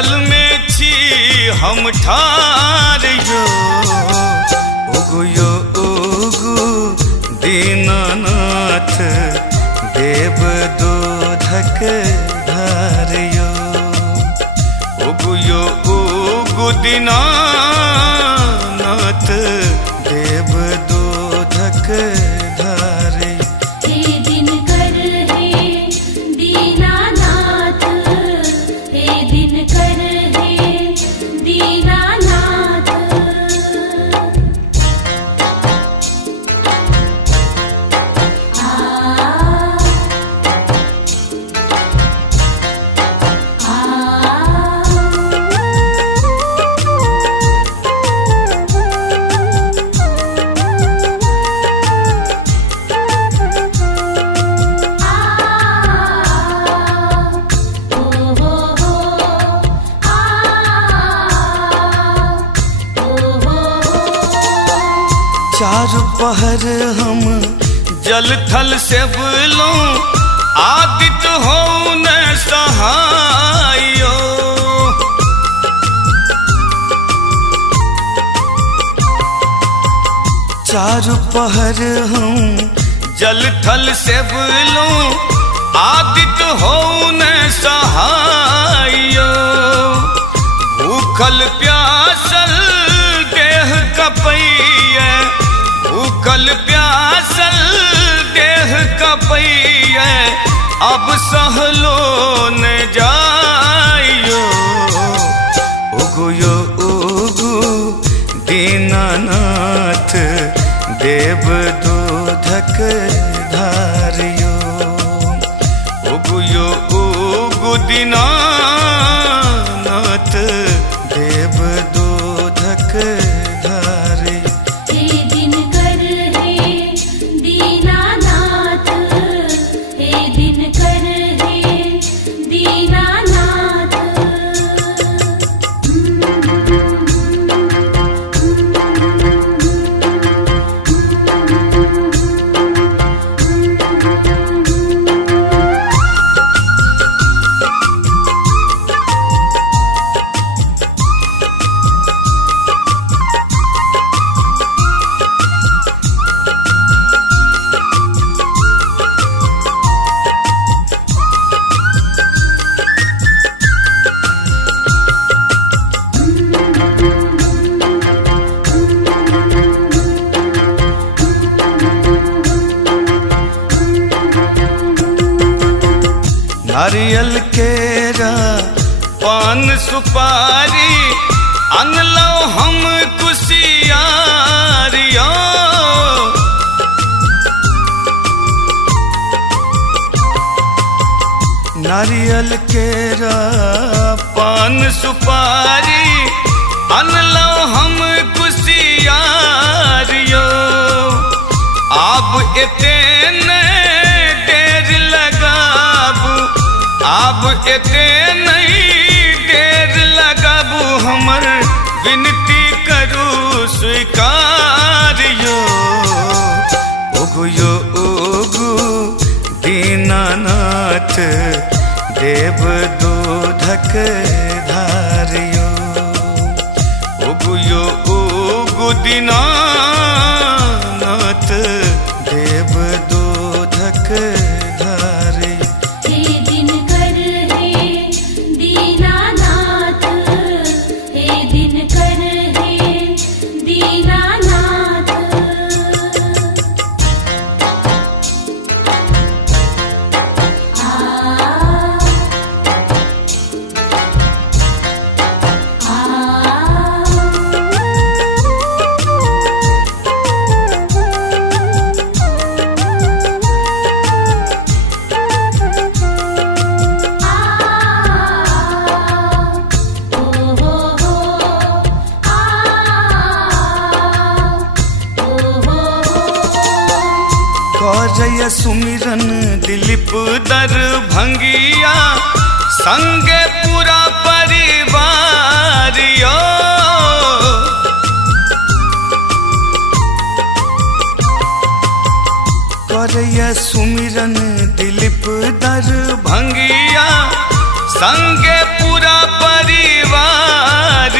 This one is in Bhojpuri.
जल में छी हम ठार यो। उगु यो उगु दीनानाथ देव दूधक धार यो। उगु यो उगु दीनानाथ देव दूधक धार यो। हे दिनकर हे दीनानाथ, हे दिनकर हे दीनानाथ। चार पहर हम जल थल से बोलो, आदित्य हो न सहायो। चार पहर हम जल थल से बोलो, आदित्य हो न सहायो। भूखल प्यासल देह कपैया, भूखल प्यासल देह कपैया, अब सहलो न जाइयो। उगु यो उगु दीनानाथ देव दूधक धार यो। उगु यो उगु दीनानाथ देव दूधक धार यो। हे दिनकर हे दीनानाथ, हे दिनकर हे दीनानाथ। नारियल केरा पान सुपारी, अनलो हम कुशियारियो। नारियल केरा पान सुपारी, अनलो हम कुशियारियो। आप इतने देर लगाबू, आप एते नहीं देर लगाबू, हमर विनती करू स्वीकार यो। उगु यो उगु दीनानाथ देव दूधक धार यो। उगु यो उगु दीनानाथ देव दूधक धार यो। हे दिनकर हे दीनानाथ, हे दिनकर हे दीनानाथ। करय सुमिरन दिलीप दरभंगिया, संगे पूरा परिवार यो। करय सुमिरन दिलीप दरभंगिया, संगे पूरा परिवार